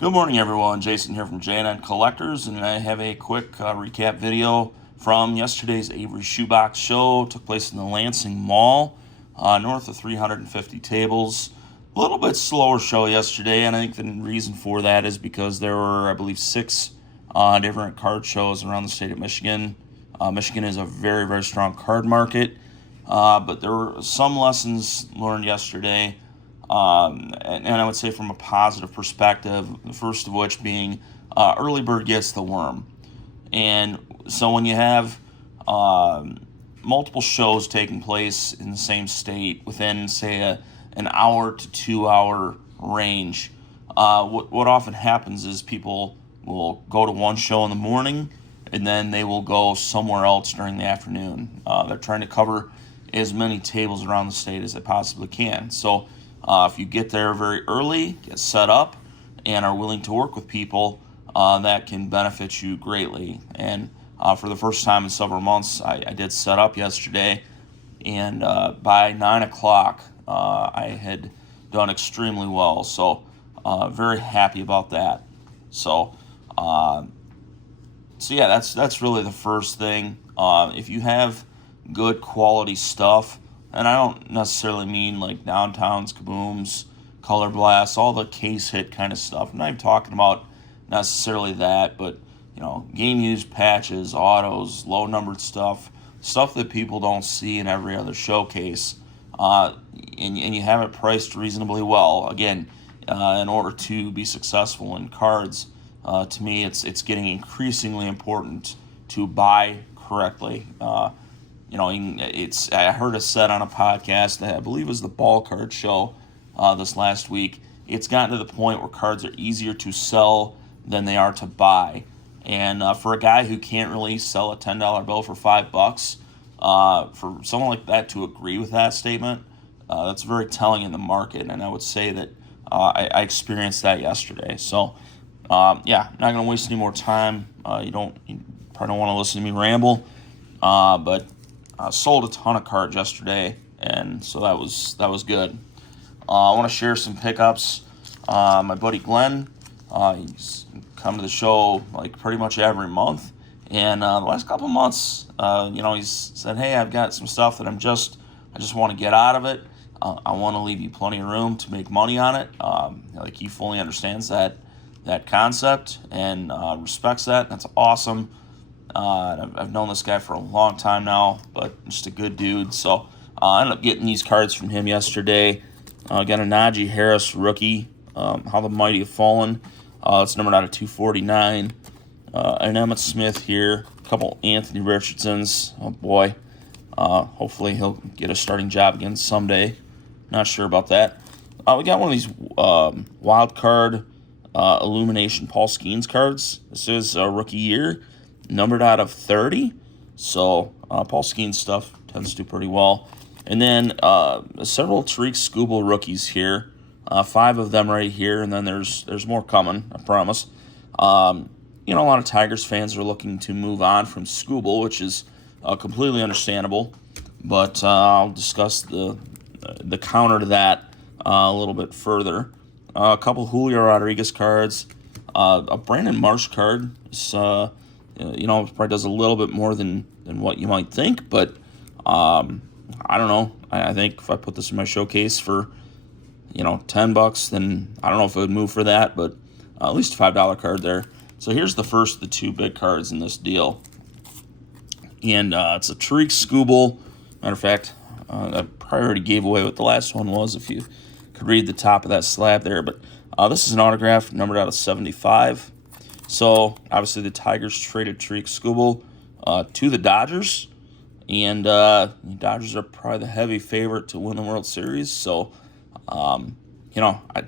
Good morning, everyone. Jason here from Ja'Lynn Collectors, and I have a quick recap video from yesterday's Avery Shoebox show. It took place in the Lansing Mall, north of 350 tables. A little bit slower show yesterday, and I think the reason for that is because there were, I believe, six different card shows around the state of Michigan. Michigan is a very, very strong card market, but there were some lessons learned yesterday. And I would say from a positive perspective, the first of which being early bird gets the worm. And so when you have multiple shows taking place in the same state within, say, an hour to 2 hour range, what often happens is people will go to one show in the morning and then they will go somewhere else during the afternoon. They're trying to cover as many tables around the state as they possibly can. So if you get there very early, get set up, and are willing to work with people, that can benefit you greatly. And for the first time in several months, I did set up yesterday, and by 9 o'clock, I had done extremely well. So very happy about that. So yeah, that's really the first thing. If you have good quality stuff, and I don't necessarily mean like Downtowns, Kabooms, Color Blasts, all the case hit kind of stuff. I'm not even talking about necessarily that, but game used patches, autos, low numbered stuff that people don't see in every other showcase, and you have it priced reasonably well. Again, in order to be successful in cards, to me, it's getting increasingly important to buy correctly. I heard it said on a podcast that I believe it was the Ball Card Show this last week. It's gotten to the point where cards are easier to sell than they are to buy. And for a guy who can't really sell a $10 bill for $5, for someone like that to agree with that statement, that's very telling in the market. And I would say that I experienced that yesterday. So, not going to waste any more time. You probably don't want to listen to me ramble, but sold a ton of cards yesterday, and so that was good. I want to share some pickups. My buddy Glenn, he's come to the show like pretty much every month, and the last couple of months, he's said, "Hey, I've got some stuff that I just want to get out of it. I want to leave you plenty of room to make money on it." He fully understands that concept and respects that. That's awesome. I've known this guy for a long time now, but just a good dude. So I ended up getting these cards from him yesterday. Got a Najee Harris rookie, How the Mighty Have Fallen. It's numbered out of 249. An Emmitt Smith here. A couple Anthony Richardsons. Oh boy. Hopefully he'll get a starting job again someday. Not sure about that. We got one of these wild card Illumination Paul Skeens cards. This is a rookie year, numbered out of 30. So Paul Skeens stuff tends to do pretty well. And then several Tariq Skubal rookies here. 5 of them right here, and then there's more coming, I promise. A lot of Tigers fans are looking to move on from Skubal, which is completely understandable. But I'll discuss the counter to that a little bit further. A couple Julio Rodriguez cards. A Brandon Marsh card. It's, probably does a little bit more than what you might think, but I don't know. I think if I put this in my showcase for, $10, then I don't know if it would move for that, but at least a $5 card there. So here's the first of the 2 big cards in this deal. And it's a Tariq Skubal. Matter of fact, I probably already gave away what the last one was if you could read the top of that slab there. But this is an autograph numbered out of 75. So, obviously, the Tigers traded Tariq Skubal to the Dodgers. And the Dodgers are probably the heavy favorite to win the World Series. So, to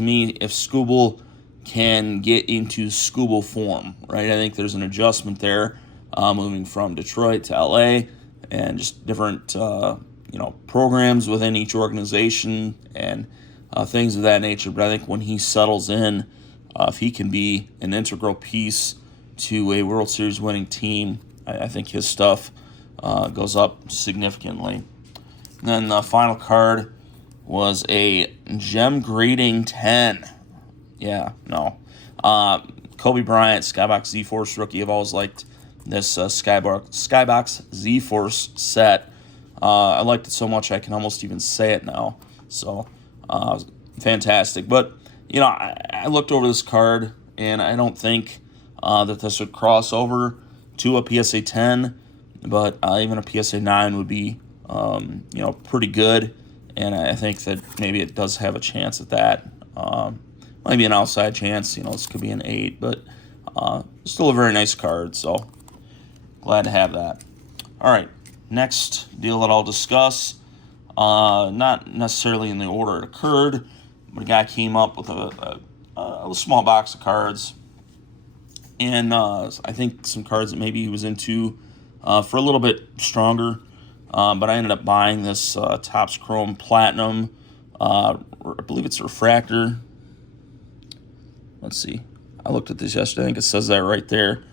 me, if Skubal can get into Skubal form, right, I think there's an adjustment there moving from Detroit to L.A. and just different, programs within each organization and things of that nature. But I think when he settles in, if he can be an integral piece to a World Series winning team, I think his stuff goes up significantly. And then the final card was a gem grading 10. Yeah, no. Kobe Bryant, Skybox Z-Force rookie. I've always liked this Skybox Z-Force set. I liked it so much I can almost even say it now. So, fantastic. But, I looked over this card, and I don't think that this would cross over to a PSA 10, but even a PSA 9 would be, pretty good. And I think that maybe it does have a chance at that. Might be an outside chance. This could be an 8, but still a very nice card. So glad to have that. All right, next deal that I'll discuss, not necessarily in the order it occurred, but a guy came up with a small box of cards, and I think some cards that maybe he was into for a little bit stronger. But I ended up buying this Topps Chrome Platinum. I believe it's a refractor. Let's see. I looked at this yesterday. I think it says that right there.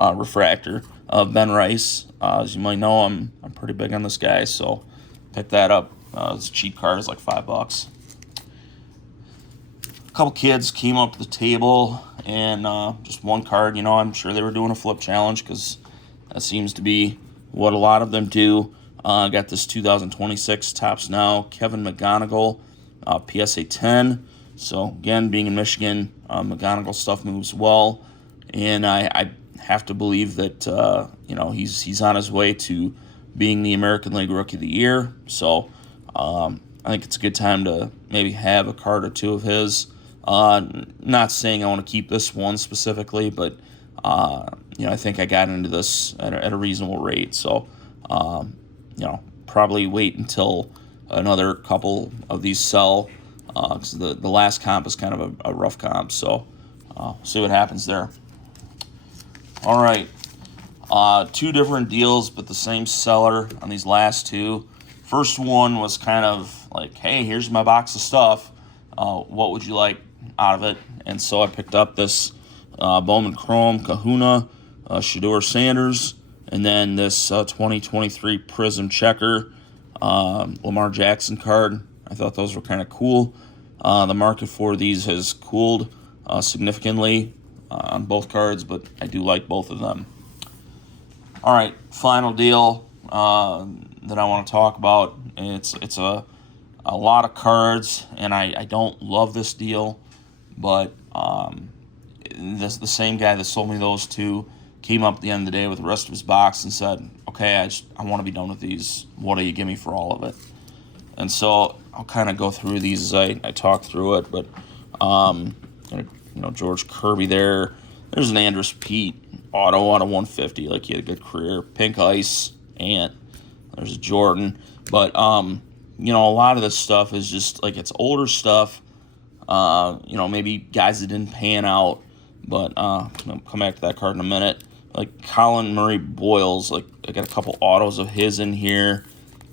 Refractor of Ben Rice. As you might know, I'm pretty big on this guy, so picked that up. It's a cheap card. It's like $5. A couple kids came up to the table, and just one card. I'm sure they were doing a flip challenge because that seems to be what a lot of them do. Got this 2026 Topps Now Kevin McGonigal PSA 10. So again, being in Michigan, McGonigal stuff moves well, and I have to believe that he's on his way to being the American League Rookie of the Year. So I think it's a good time to maybe have a card or two of his. Not saying I want to keep this one specifically, but I think I got into this at a reasonable rate. So probably wait until another couple of these sell. Because the last comp is kind of a rough comp, so see what happens there. All right, 2 different deals, but the same seller on these last 2. First one was kind of like, hey, here's my box of stuff. What would you like out of it? And so I picked up this Bowman Chrome Kahuna Shedeur Sanders, and then this 2023 Prism Checker Lamar Jackson card. I thought those were kind of cool. The market for these has cooled significantly on both cards, but I do like both of them. All right, final deal that I want to talk about. It's a lot of cards, and I don't love this deal, but the same guy that sold me those 2 came up at the end of the day with the rest of his box and said, okay, I want to be done with these. What do you give me for all of it? And so I'll kind of go through these as I talk through it. But, George Kirby there. There's an Andrus Pete auto on a 150. Like, he had a good career. Pink Ice, Ant. There's a Jordan. But, a lot of this stuff is just, like, it's older stuff. Maybe guys that didn't pan out. But I'll come back to that card in a minute. Like, Colin Murray Boyles. Like, I got a couple autos of his in here.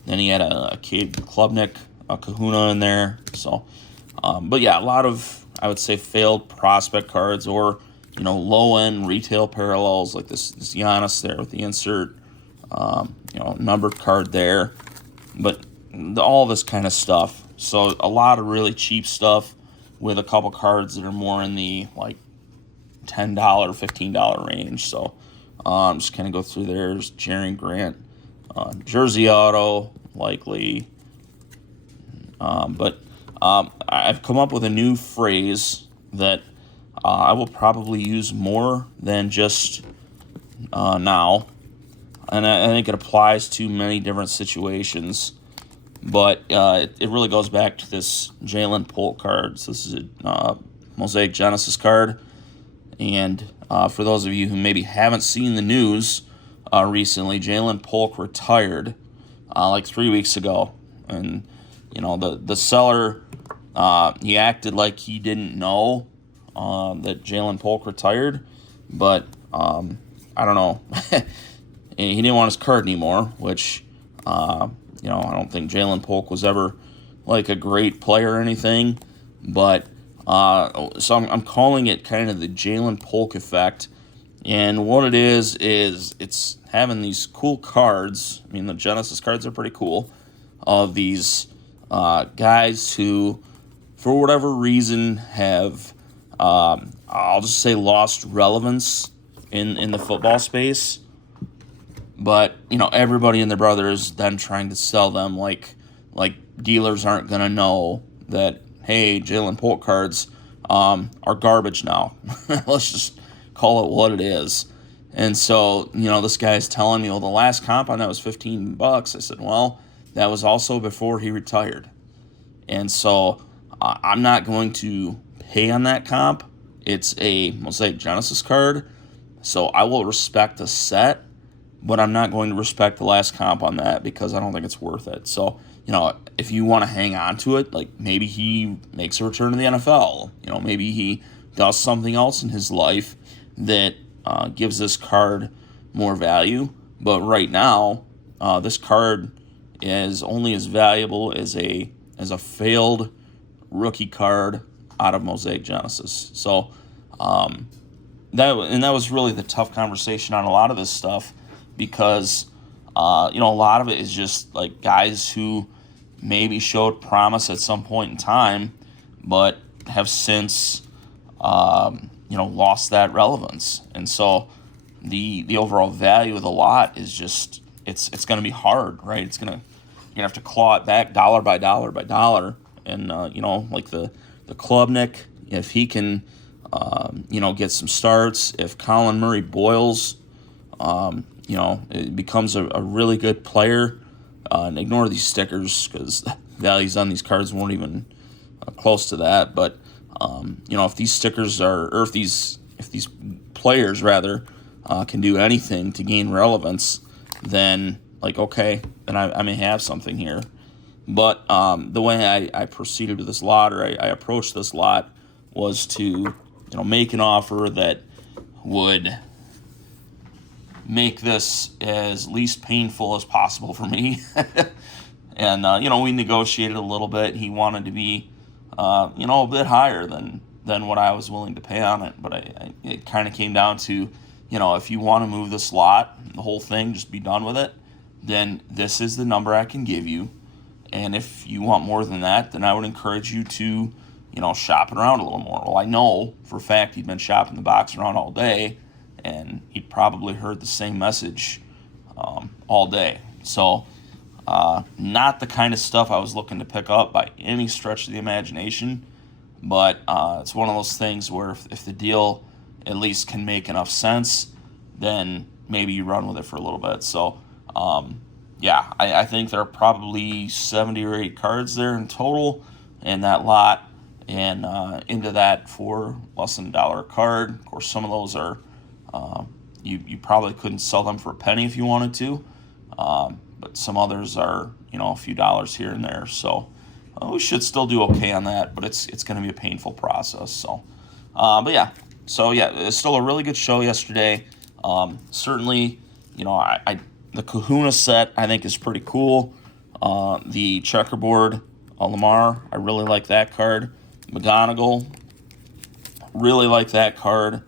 Then he had a Cade Klubnik, a Kahuna in there. So, but yeah, a lot of, I would say, failed prospect cards or, low-end retail parallels like this Giannis there with the insert, numbered card there. But all this kind of stuff. So a lot of really cheap stuff with a couple cards that are more in the, like, $10, $15 range. So I'm just kind of go through there. There's Jerry Grant. Jersey auto, likely. But I've come up with a new phrase that I will probably use more than just now. And I think it applies to many different situations. But it really goes back to this Ja'Lynn Polk card. So this is a Mosaic Genesis card. And for those of you who maybe haven't seen the news recently, Ja'Lynn Polk retired like 3 weeks ago. And, the seller, he acted like he didn't know that Ja'Lynn Polk retired. But, I don't know. He didn't want his card anymore, which, I don't think Ja'Lynn Polk was ever like a great player or anything. But, so I'm calling it kind of the Ja'Lynn Polk Effect. And what it is it's having these cool cards. I mean, the Genesis cards are pretty cool, of these guys who, for whatever reason, have I'll just say lost relevance in the football space. But, everybody and their brother is then trying to sell them like dealers aren't going to know that, hey, Ja'Lynn Polk cards are garbage now. Let's just call it what it is. And so, this guy's telling me, well, the last comp on that was $15. I said, well, that was also before he retired. And so I'm not going to pay on that comp. It's a Mosaic Genesis card. So I will respect the set, but I'm not going to respect the last comp on that because I don't think it's worth it. So, if you want to hang on to it, like maybe he makes a return to the NFL. Maybe he does something else in his life that gives this card more value. But right now, this card is only as valuable as a failed rookie card out of Mosaic Genesis. So that was really the tough conversation on a lot of this stuff because a lot of it is just like guys who maybe showed promise at some point in time, but have since lost that relevance. And so the overall value of the lot is just it's going to be hard, right? You're gonna have to claw it back dollar by dollar by dollar. And like the Klubnik, if he can get some starts, if Colin Murray Boyles it becomes a really good player, and ignore these stickers because the values on these cards weren't even close to that. But if these stickers if these players rather can do anything to gain relevance, then then I may have something here. But the way I proceeded with this lot, or I approached this lot, was to make an offer that would make this as least painful as possible for me. And we negotiated a little bit. He wanted to be a bit higher than what I was willing to pay on it. But it kind of came down to, if you want to move this lot, the whole thing, just be done with it, then this is the number I can give you. And if you want more than that, then I would encourage you to shop it around a little more. Well, I know for a fact he'd been shopping the box around all day, and he'd probably heard the same message all day. So not the kind of stuff I was looking to pick up by any stretch of the imagination, but it's one of those things where if the deal at least can make enough sense, then maybe you run with it for a little bit. So, I think there are probably 70 or 8 cards there in total in that lot, and into that for less than $1 a card. Of course, some of those are you probably couldn't sell them for a penny if you wanted to, but some others are a few dollars here and there. So we should still do okay on that, but it's going to be a painful process. So, it's still a really good show yesterday. Certainly, the Kahuna set I think is pretty cool. The checkerboard Lamar, I really like that card. McGonigal, really like that card.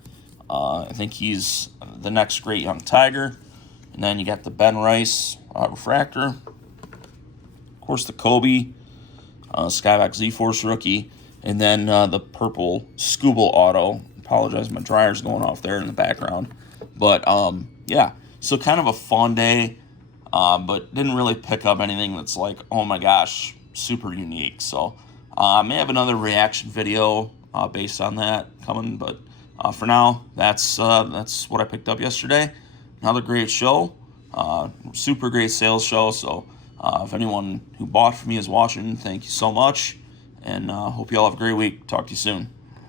I think he's the next great young Tiger. And then you got the Ben Rice refractor. Of course, the Kobe Skybox Z-Force rookie. And then the purple Scooble auto. Apologize, my dryer's going off there in the background. But, so kind of a fun day, but didn't really pick up anything that's like, oh my gosh, super unique. So I may have another reaction video based on that coming, but for now, that's what I picked up yesterday. Another great show, super great sales show. So if anyone who bought from me is watching, thank you so much, and hope you all have a great week. Talk to you soon.